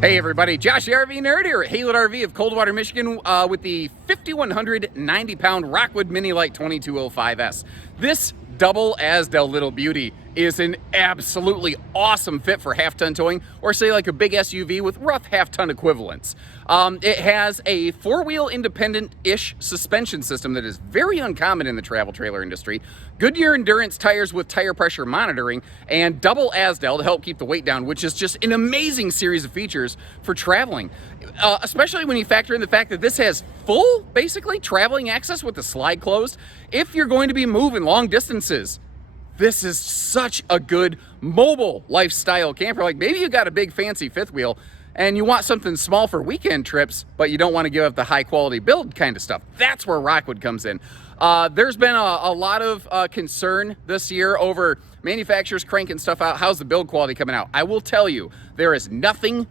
Hey everybody, Josh the RV Nerd here at Lite RV of Coldwater, Michigan with the 5,190-pound Rockwood Mini Lite 2205S. This double Azdel little beauty is an absolutely awesome fit for half-ton towing, or say like a big SUV with rough half-ton equivalents. It has a four-wheel independent-ish suspension system that is very uncommon in the travel trailer industry, Goodyear Endurance tires with tire pressure monitoring, and double Azdel to help keep the weight down, which is just an amazing series of features for traveling, especially when you factor in the fact that this has full, basically, traveling access with the slide closed. If you're going to be moving long distances, this is such a good mobile lifestyle camper. Like maybe you got a big fancy fifth wheel and you want something small for weekend trips, but you don't want to give up the high quality build kind of stuff. That's where Rockwood comes in. There's been a lot of concern this year over manufacturers cranking stuff out. How's the build quality coming out? I will tell you, there is nothing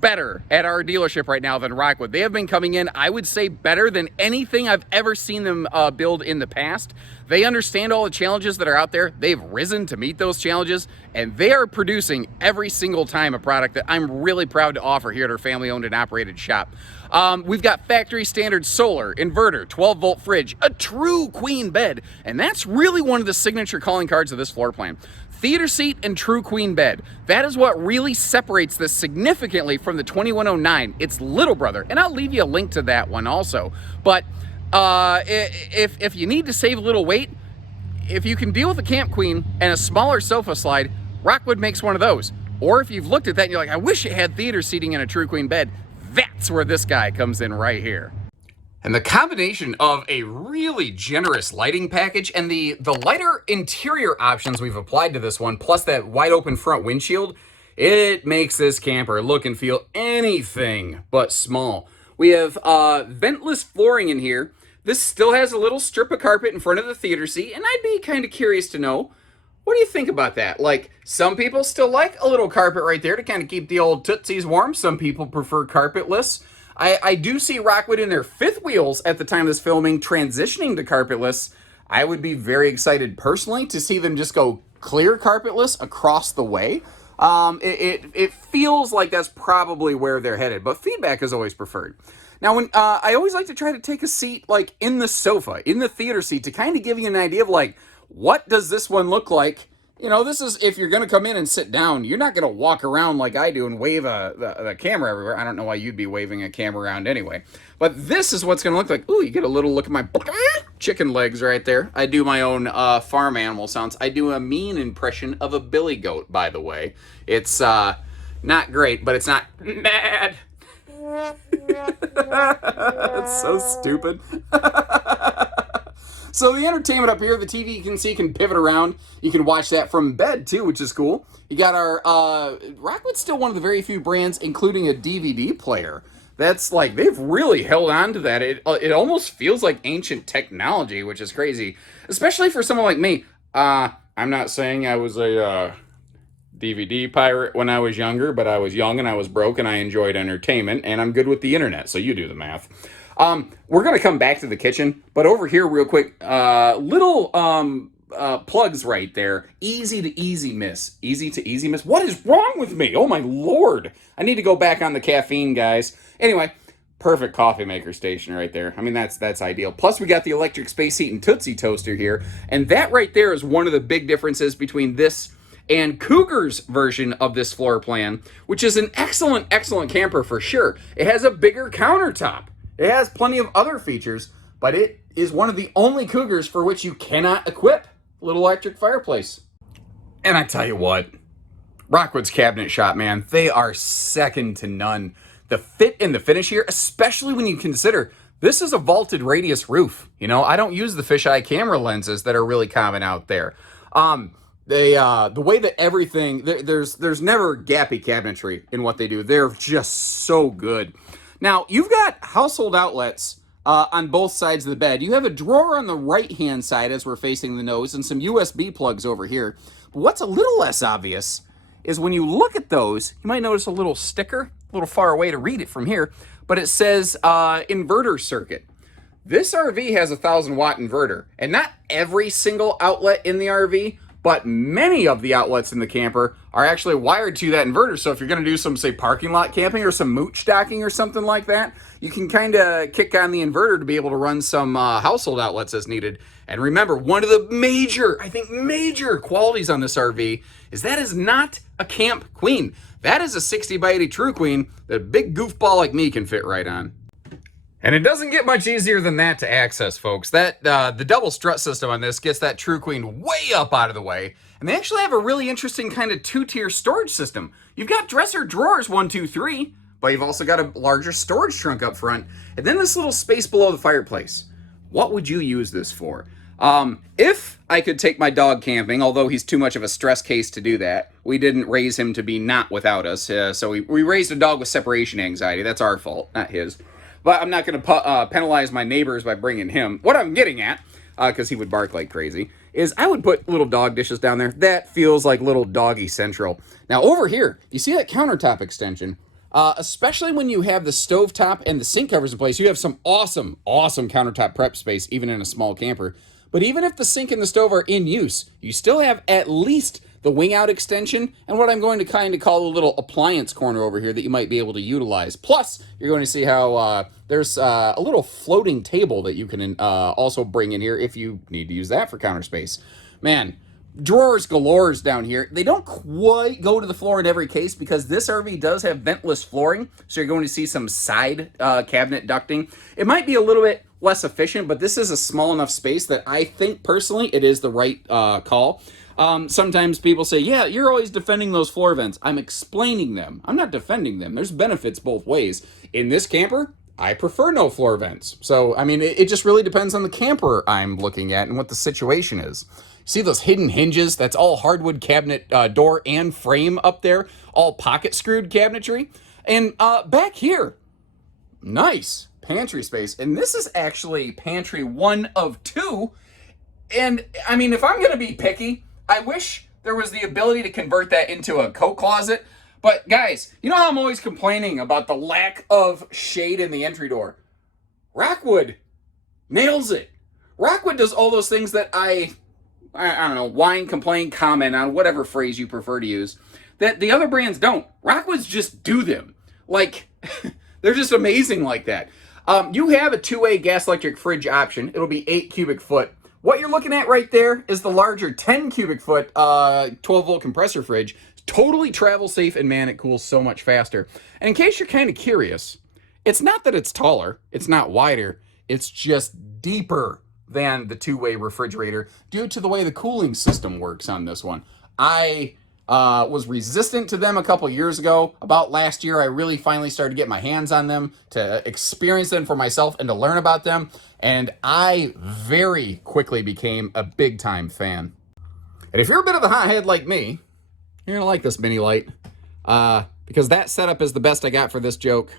better at our dealership right now than Rockwood. They have been coming in, I would say, better than anything I've ever seen them build in the past. They understand all the challenges that are out there. They've risen to meet those challenges, and they are producing every single time a product that I'm really proud to offer here at our family-owned and operated shop. We've got factory standard solar, inverter, 12-volt fridge, a true queen bed, and that's really one of the signature calling cards of this floor plan. Theater seat and true queen bed. That is what really separates this significantly from the 2109, its little brother. And I'll leave you a link to that one also. But if you need to save a little weight, if you can deal with a camp queen and a smaller sofa slide, Rockwood makes one of those. Or if you've looked at that and you're like, I wish it had theater seating and a true queen bed, that's where this guy comes in right here. And the combination of a really generous lighting package and the lighter interior options we've applied to this one, plus that wide open front windshield, it makes this camper look and feel anything but small. We have ventless flooring in here. This still has a little strip of carpet in front of the theater seat, and I'd be kind of curious to know, what do you think about that? Like, some people still like a little carpet right there to kind of keep the old tootsies warm. Some people prefer carpetless. I do see Rockwood in their fifth wheels at the time of this filming transitioning to carpetless. I would be very excited personally to see them just go clear carpetless across the way. It feels like that's probably where they're headed, but feedback is always preferred. Now, when I always like to try to take a seat like in the sofa, in the theater seat, to kind of give you an idea of like, what does this one look like? You know, this is, if you're going to come in and sit down, you're not going to walk around like I do and wave the camera everywhere. I don't know why you'd be waving a camera around anyway. But this is what's going to look like. Ooh, you get a little look at my chicken legs right there. I do my own farm animal sounds. I do a mean impression of a billy goat, by the way. It's not great, but it's not mad. It's so stupid. So the entertainment up here, the TV you can see can pivot around. You can watch that from bed too, which is cool. You got our, Rockwood's still one of the very few brands including a DVD player. That's like, they've really held on to that. It almost feels like ancient technology, which is crazy. Especially for someone like me. I'm not saying I was a DVD pirate when I was younger, but I was young and I was broke and I enjoyed entertainment and I'm good with the internet, so you do the math. We're going to come back to the kitchen, but over here real quick, little plugs right there. Easy to easy miss. Easy to easy miss. What is wrong with me? Oh my Lord. I need to go back on the caffeine, guys. Anyway, perfect coffee maker station right there. I mean, that's ideal. Plus we got the electric space heat and Tootsie toaster here. And that right there is one of the big differences between this and Cougar's version of this floor plan, which is an excellent, excellent camper for sure. It has a bigger countertop. It has plenty of other features, but it is one of the only Cougars for which you cannot equip a little electric fireplace. And I tell you what, Rockwood's cabinet shop, man, they are second to none. The fit and the finish here, especially when you consider this is a vaulted radius roof. You know, I don't use the fisheye camera lenses that are really common out there. The way that everything, there's never gappy cabinetry in what they do. They're just so good. Now, you've got household outlets on both sides of the bed. You have a drawer on the right-hand side as we're facing the nose and some USB plugs over here. But what's a little less obvious is when you look at those, you might notice a little sticker, a little far away to read it from here, but it says inverter circuit. This RV has a 1,000-watt inverter, and not every single outlet in the RV, but many of the outlets in the camper are actually wired to that inverter. So if you're going to do some, say, parking lot camping or some mooch stacking or something like that, you can kind of kick on the inverter to be able to run some household outlets as needed. And remember, one of the major qualities on this RV is that is not a camp queen. That is a 60 by 80 True Queen that a big goofball like me can fit right on. And it doesn't get much easier than that to access, folks. That the double strut system on this gets that True Queen way up out of the way. And they actually have a really interesting kind of two-tier storage system. You've got dresser drawers 1, 2, 3, but you've also got a larger storage trunk up front. And then this little space below the fireplace. What would you use this for? If I could take my dog camping, although he's too much of a stress case to do that, we didn't raise him to be not without us. So we raised a dog with separation anxiety. That's our fault, not his. But I'm not going to penalize my neighbors by bringing him. What I'm getting at, because he would bark like crazy, is I would put little dog dishes down there. That feels like little doggy central. Now over here, you see that countertop extension? Especially when you have the stovetop and the sink covers in place, you have some awesome countertop prep space, even in a small camper. But even if the sink and the stove are in use, you still have at least the wing out extension and what I'm going to kind of call a little appliance corner over here that you might be able to utilize. Plus, you're going to see how there's a little floating table that you can also bring in here if you need to use that for counter space. Man, drawers galores down here. They don't quite go to the floor in every case because this RV does have ventless flooring, so you're going to see some side cabinet ducting. It might be a little bit less efficient, but this is a small enough space that I think personally it is the right call. Sometimes people say, yeah, you're always defending those floor vents. I'm explaining them. I'm not defending them. There's benefits both ways. In this camper, I prefer no floor vents. So, I mean, it just really depends on the camper I'm looking at and what the situation is. See those hidden hinges? That's all hardwood cabinet door and frame up there. All pocket screwed cabinetry. And back here, nice pantry space. And this is actually pantry 1 of 2. And, I mean, if I'm going to be picky, I wish there was the ability to convert that into a coat closet. But guys, you know how I'm always complaining about the lack of shade in the entry door? Rockwood nails it. Rockwood does all those things that I don't know, whine, complain, comment on, whatever phrase you prefer to use, that the other brands don't. Rockwoods just do them. Like, they're just amazing like that. You have a 2-way gas electric fridge option. It'll be 8 cubic foot. What you're looking at right there is the larger 10 cubic foot 12 volt compressor fridge. Totally travel safe, and man, it cools so much faster. And in case you're kind of curious, it's not that it's taller, it's not wider, it's just deeper than the 2-way refrigerator due to the way the cooling system works on this one. I was resistant to them a couple years ago. About last year, I really finally started to get my hands on them, to experience them for myself and to learn about them. And I very quickly became a big time fan. And if you're a bit of a hothead like me, you're gonna like this mini Lite, because that setup is the best I got for this joke.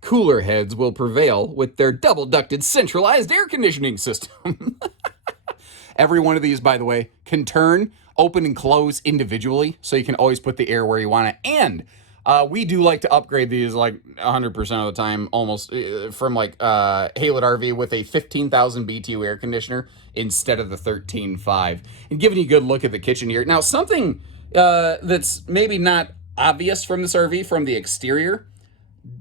Cooler heads will prevail with their double ducted centralized air conditioning system. Every one of these, by the way, can turn, open, and close individually, so you can always put the air where you want it. And we do like to upgrade these like 100% of the time, almost, from like Haylett RV with a 15,000 BTU air conditioner instead of the 13.5. And giving you a good look at the kitchen here. Now, something that's maybe not obvious from this RV from the exterior,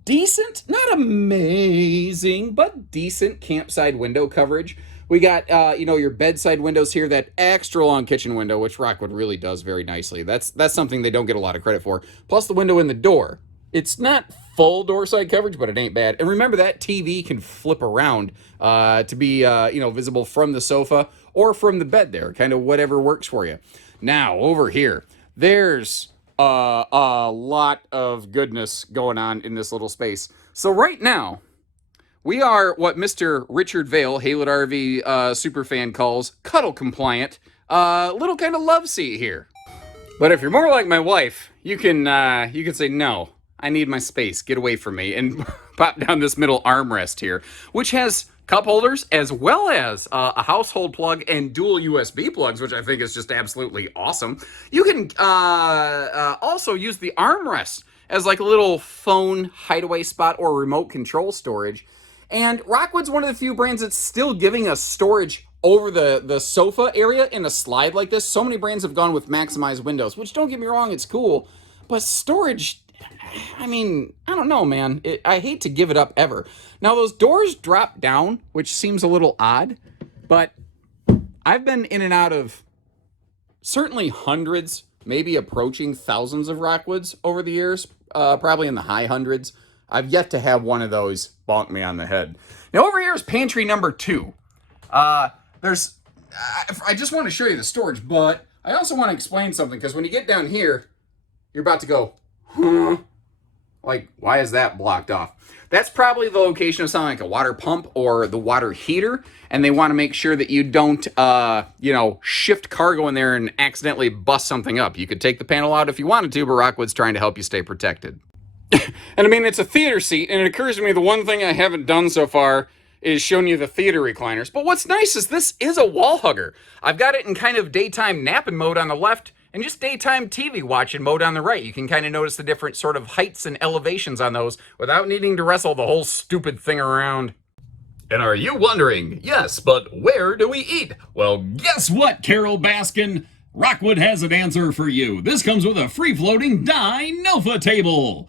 decent, not amazing, but decent campside window coverage. We got, your bedside windows here, that extra long kitchen window, which Rockwood really does very nicely. That's something they don't get a lot of credit for. Plus the window in the door. It's not full door side coverage, but it ain't bad. And remember, that TV can flip around to be, visible from the sofa or from the bed there, kind of whatever works for you. Now, over here, there's a lot of goodness going on in this little space. So right now, we are what Mr. Richard Vale, Haylett RV superfan, calls cuddle compliant. Little kind of love seat here. But if you're more like my wife, you can say, no, I need my space, get away from me, and pop down this middle armrest here, which has cup holders as well as a household plug and dual USB plugs, which I think is just absolutely awesome. You can also use the armrest as like a little phone hideaway spot or remote control storage. And Rockwood's one of the few brands that's still giving us storage over the sofa area in a slide like this. So many brands have gone with maximized windows, which, don't get me wrong, it's cool, but storage, I mean, I don't know, man. I hate to give it up ever. Now, those doors drop down, which seems a little odd, but I've been in and out of certainly hundreds, maybe approaching thousands of Rockwoods over the years, probably in the high hundreds. I've yet to have one of those bonk me on the head. Now, over here is pantry number 2. I just want to show you the storage, but I also want to explain something, because when you get down here, you're about to go, huh? Like, why is that blocked off? That's probably the location of something like a water pump or the water heater, and they want to make sure that you don't, shift cargo in there and accidentally bust something up. You could take the panel out if you wanted to, but Rockwood's trying to help you stay protected. And I mean, it's a theater seat, and it occurs to me the one thing I haven't done so far is shown you the theater recliners. But what's nice is this is a wall hugger. I've got it in kind of daytime napping mode on the left and just daytime TV watching mode on the right. You can kind of notice the different sort of heights and elevations on those without needing to wrestle the whole stupid thing around. And are you wondering, yes, but where do we eat? Well, guess what, Carol Baskin? Rockwood has an answer for you. This comes with a free-floating Dynofa table.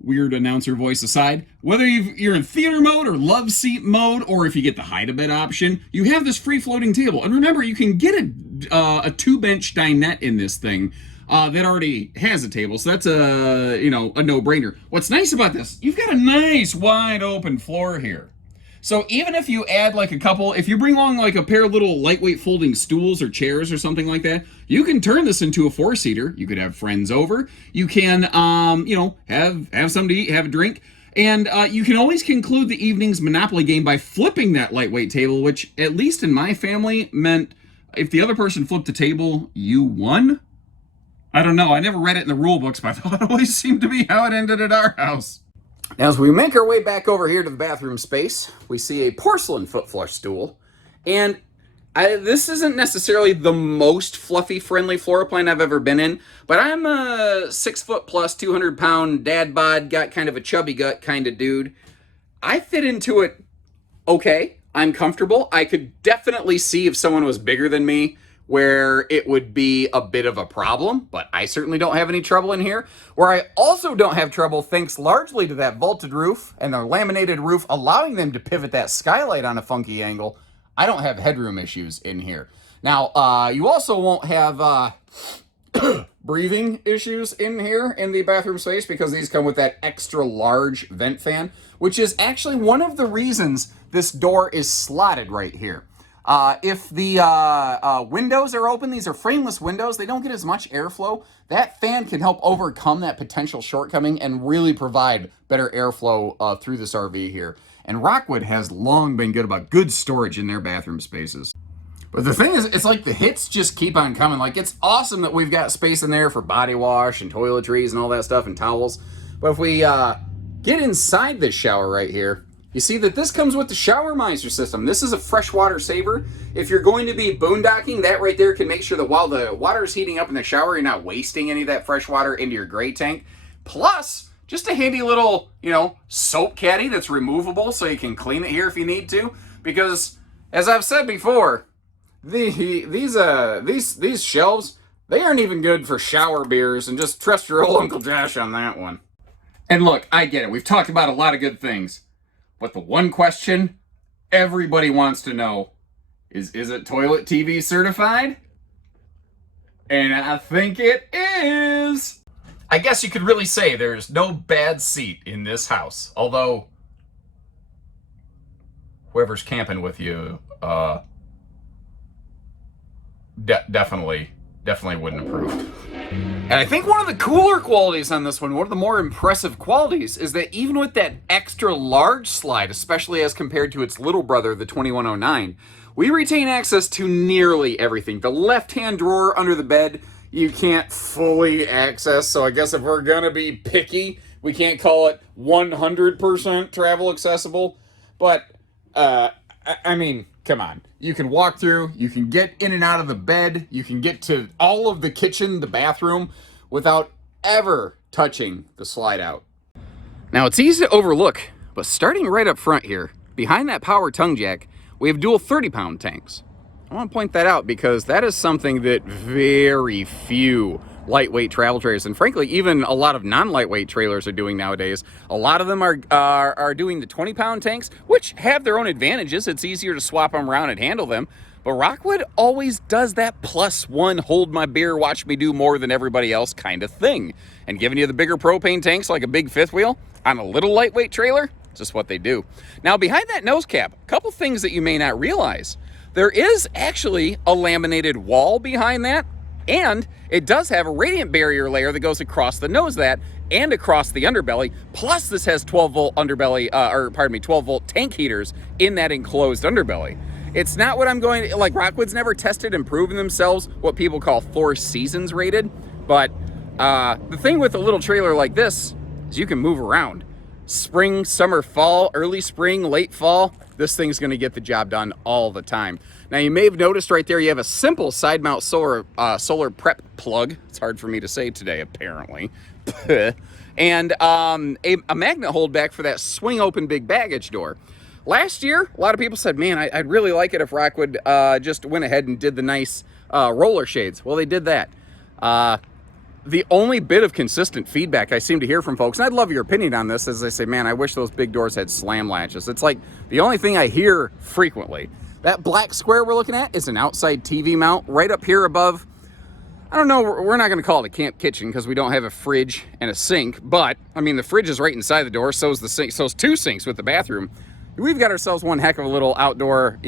Weird announcer voice aside, whether you're in theater mode or love seat mode, or if you get the hide-a-bed option, you have this free-floating table. And remember, you can get a 2-bench dinette in this thing that already has a table, so that's a no-brainer. What's nice about this, you've got a nice wide-open floor here. So even if you add like a couple, if you bring along like a pair of little lightweight folding stools or chairs or something like that, you can turn this into a 4-seater. You could have friends over. You can, have something to eat, have a drink. And you can always conclude the evening's Monopoly game by flipping that lightweight table, which, at least in my family, meant if the other person flipped the table, you won? I don't know. I never read it in the rule books, but I thought it always seemed to be how it ended at our house. Now, as we make our way back over here to the bathroom space, we see a porcelain foot flush stool. And this isn't necessarily the most fluffy, friendly floor plan I've ever been in, but I'm a 6 foot plus, 200 pound dad bod, got kind of a chubby gut kind of dude. I fit into it okay. I'm comfortable. I could definitely see if someone was bigger than me where it would be a bit of a problem, but I certainly don't have any trouble in here. Where I also don't have trouble, thanks largely to that vaulted roof and the laminated roof allowing them to pivot that skylight on a funky angle, I don't have headroom issues in here. Now, you also won't have breathing issues in here in the bathroom space, because these come with that extra large vent fan, which is actually one of the reasons this door is slotted right here. If the windows are open, these are frameless windows, they don't get as much airflow. That fan can help overcome that potential shortcoming and really provide better airflow through this RV here. And Rockwood has long been good about good storage in their bathroom spaces. But the thing is, it's like the hits just keep on coming. Like, it's awesome that we've got space in there for body wash and toiletries and all that stuff and towels. But if we get inside this shower right here, you see that this comes with the Shower Miser system. This is a freshwater saver. If you're going to be boondocking, that right there can make sure that while the water is heating up in the shower, you're not wasting any of that fresh water into your gray tank. Plus, just a handy little, soap caddy that's removable so you can clean it here if you need to. Because, as I've said before, these shelves, they aren't even good for shower beers, and just trust your old Uncle Josh on that one. And look, I get it. We've talked about a lot of good things. But the one question everybody wants to know is it toilet TV certified? And I think it is. I guess you could really say there's no bad seat in this house. Although, whoever's camping with you, definitely wouldn't approve. And I think one of the cooler qualities on this one of the more impressive qualities, is that even with that extra large slide, especially as compared to its little brother, the 2109, we retain access to nearly everything. The left-hand drawer under the bed, you can't fully access, so I guess if we're gonna be picky, we can't call it 100% travel accessible, but, I mean, come on. You can walk through, you can get in and out of the bed, you can get to all of the kitchen, the bathroom, without ever touching the slide out. Now, it's easy to overlook, but starting right up front here, behind that power tongue jack, We have dual 30-pound tanks. I want to point that out because that is something that very few lightweight travel trailers, and frankly, even a lot of non-lightweight trailers are doing nowadays. A lot of them are doing the 20-pound tanks, which have their own advantages. It's easier to swap them around and handle them. But Rockwood always does that +1, hold my beer, watch me do more than everybody else kind of thing. And giving you the bigger propane tanks like a big fifth wheel on a little lightweight trailer, it's just what they do. Now, behind that nose cap, a couple things that you may not realize. There is actually a laminated wall behind that, and it does have a radiant barrier layer that goes across the nose of that and across the underbelly. Plus, this has 12-volt underbelly, 12-volt tank heaters in that enclosed underbelly. It's not what I'm going to, like, Rockwood's never tested and proven themselves what people call 4 seasons rated, but the thing with a little trailer like this is you can move around. Spring, summer, fall, early spring, late fall, this thing's going to get the job done all the time. Now, you may have noticed right there you have a simple side mount solar prep plug. It's hard for me to say today, apparently. And a magnet hold back for that swing open big baggage door. Last year, a lot of people said, man, I'd really like it if Rockwood just went ahead and did the nice roller shades. Well, they did that. The only bit of consistent feedback I seem to hear from folks, and I'd love your opinion on this, is they say, man, I wish those big doors had slam latches. It's like the only thing I hear frequently. That black square we're looking at is an outside TV mount right up here above. I don't know, we're not going to call it a camp kitchen because we don't have a fridge and a sink, but, I mean, the fridge is right inside the door, so's the sink, so's 2 sinks with the bathroom. We've got ourselves one heck of a little outdoor,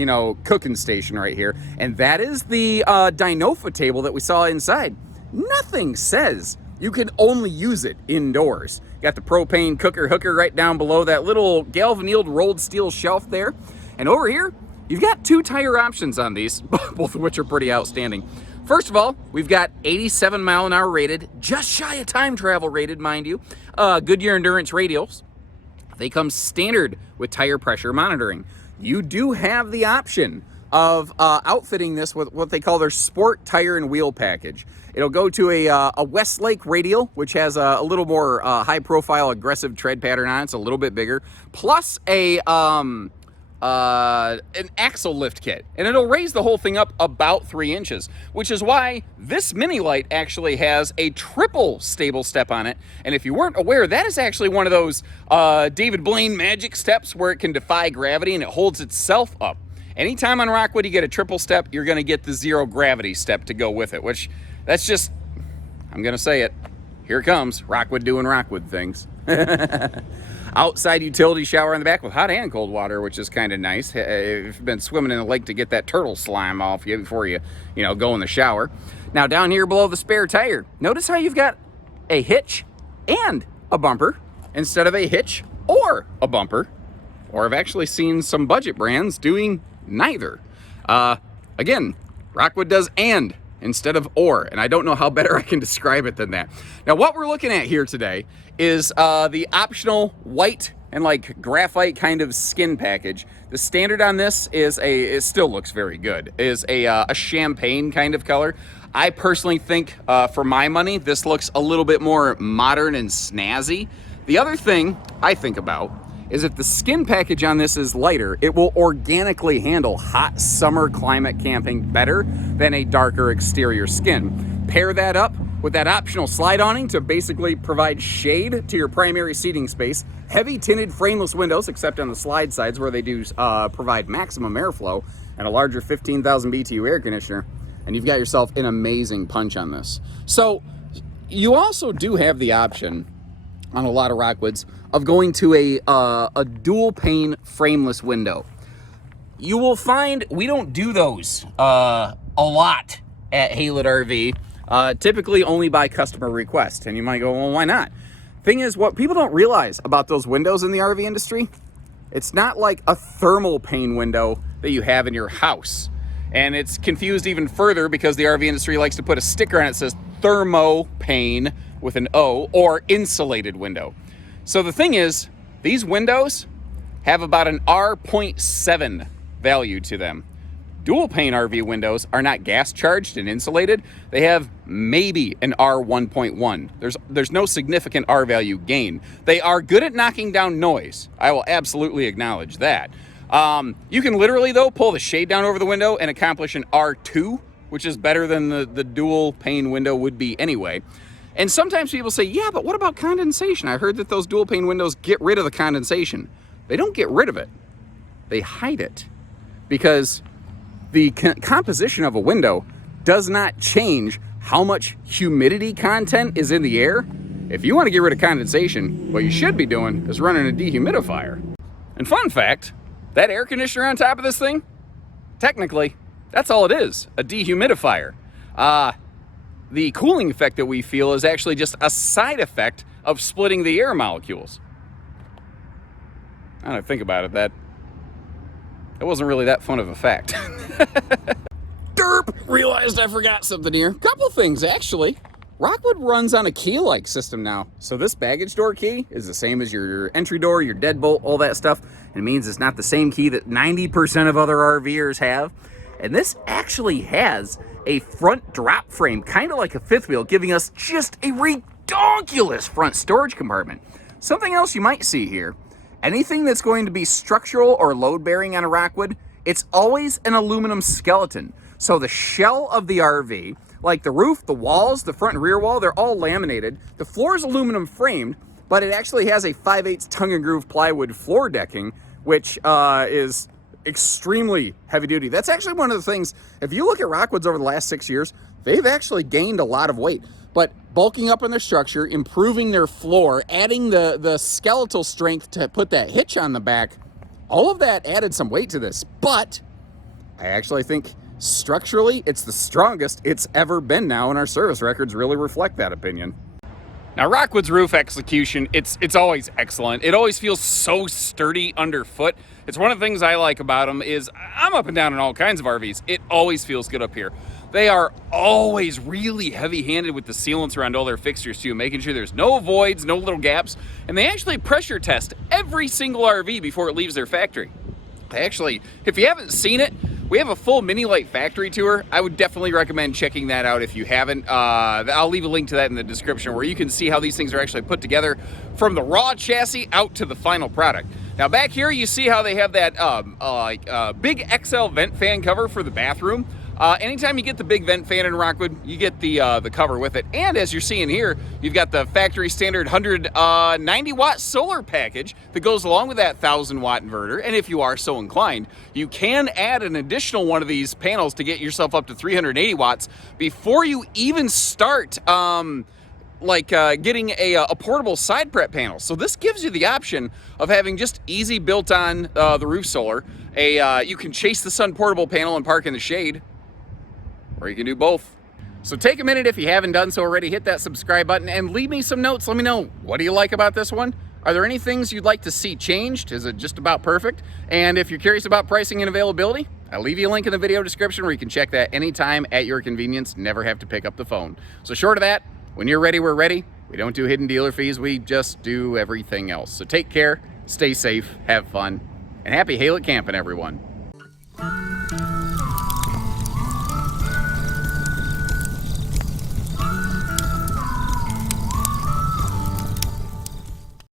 cooking station right here, and that is the Dynofa table that we saw inside. Nothing says you can only use it indoors. Got the propane cooker hooker right down below that little galvanized rolled steel shelf there. And over here, you've got 2 tire options on these, both of which are pretty outstanding. First of all, we've got 87 mile an hour rated, just shy of time travel rated, mind you, Goodyear Endurance radials. They come standard with tire pressure monitoring. You do have the option of outfitting this with what they call their sport tire and wheel package. It'll go to a Westlake radial, which has a little more high profile aggressive tread pattern on it. It's a little bit bigger, plus an axle lift kit, and it'll raise the whole thing up about 3 inches, which is why this mini Lite actually has a triple stable step on it. And if you weren't aware, that is actually one of those David Blaine magic steps where it can defy gravity and it holds itself up. Anytime on Rockwood you get a triple step, you're going to get the 0 gravity step to go with it, which that's just, I'm going to say it, here it comes, Rockwood doing Rockwood things. Outside utility shower in the back with hot and cold water, which is kind of nice. If you've been swimming in the lake to get that turtle slime off you before you go in the shower. Now down here below the spare tire, notice how you've got a hitch and a bumper instead of a hitch or a bumper. Or I've actually seen some budget brands doing neither. Again, Rockwood does and instead of or, and I don't know how better I can describe it than that. Now, what we're looking at here today is the optional white and like graphite kind of skin package. The standard on this is it still looks very good, is a champagne kind of color. I personally think, for my money, this looks a little bit more modern and snazzy. The other thing I think about is if the skin package on this is lighter, it will organically handle hot summer climate camping better than a darker exterior skin. Pair that up with that optional slide awning to basically provide shade to your primary seating space, heavy tinted frameless windows, except on the slide sides where they do provide maximum airflow, and a larger 15,000 BTU air conditioner, and you've got yourself an amazing punch on this. So you also do have the option on a lot of Rockwoods of going to a dual pane frameless window. You will find we don't do those a lot at Haylett RV, typically only by customer request. And you might go, well, why not? Thing is, what people don't realize about those windows in the RV industry, it's not like a thermal pane window that you have in your house. And it's confused even further because the RV industry likes to put a sticker on it that says thermo pane with an O, or insulated window. So the thing is, these windows have about an R.7 value to them. Dual pane RV windows are not gas charged and insulated. They have maybe an R1.1. There's no significant R value gain. They are good at knocking down noise. I will absolutely acknowledge that. You can literally, though, pull the shade down over the window and accomplish an R2, which is better than the dual pane window would be anyway. And sometimes people say, yeah, but what about condensation? I heard that those dual pane windows get rid of the condensation. They don't get rid of it. They hide it. Because the composition of a window does not change how much humidity content is in the air. If you want to get rid of condensation, what you should be doing is running a dehumidifier. And fun fact, that air conditioner on top of this thing, technically, that's all it is, a dehumidifier. The cooling effect that we feel is actually just a side effect of splitting the air molecules. I don't think about it, that wasn't really that fun of a fact. Derp! Realized I forgot something here. Couple things, actually. Rockwood runs on a key-like system now. So this baggage door key is the same as your entry door, your deadbolt, all that stuff. It means it's not the same key that 90% of other RVers have. And this actually has a front drop frame, kind of like a fifth wheel, giving us just a redonkulous front storage compartment. Something else you might see here, anything that's going to be structural or load-bearing on a Rockwood, it's always an aluminum skeleton. So the shell of the RV, like the roof, the walls, the front and rear wall, they're all laminated. The floor is aluminum framed, but it actually has a 5/8 tongue and groove plywood floor decking, which is extremely heavy duty. That's actually one of the things, if you look at Rockwoods over the last 6 years, they've actually gained a lot of weight. But bulking up on their structure, improving their floor, adding the skeletal strength to put that hitch on the back, all of that added some weight to this. But I actually think structurally, it's the strongest it's ever been now, and our service records really reflect that opinion. Now, Rockwood's roof execution, it's always excellent. It always feels so sturdy underfoot. It's one of the things I like about them is I'm up and down in all kinds of RVs. It always feels good up here. They are always really heavy-handed with the sealants around all their fixtures too, making sure there's no voids, no little gaps, and they actually pressure test every single RV before it leaves their factory. Actually, if you haven't seen it, we have a full Mini Lite factory tour. I would definitely recommend checking that out if you haven't. I'll leave a link to that in the description where you can see how these things are actually put together from the raw chassis out to the final product. Now back here you see how they have that big XL vent fan cover for the bathroom. Anytime you get the big vent fan in Rockwood, you get the cover with it. And as you're seeing here, you've got the factory standard 190 watt solar package that goes along with that 1000 watt inverter. And if you are so inclined, you can add an additional one of these panels to get yourself up to 380 watts before you even start getting a portable side prep panel. So this gives you the option of having just easy built on the roof solar. You can chase the sun portable panel and park in the shade, or you can do both. So take a minute, if you haven't done so already, hit that subscribe button and leave me some notes. Let me know, what do you like about this one? Are there any things you'd like to see changed? Is it just about perfect? And if you're curious about pricing and availability, I'll leave you a link in the video description where you can check that anytime at your convenience. Never have to pick up the phone. So short of that, when you're ready, we're ready. We don't do hidden dealer fees. We just do everything else. So take care, stay safe, have fun, and happy Hail It camping, everyone.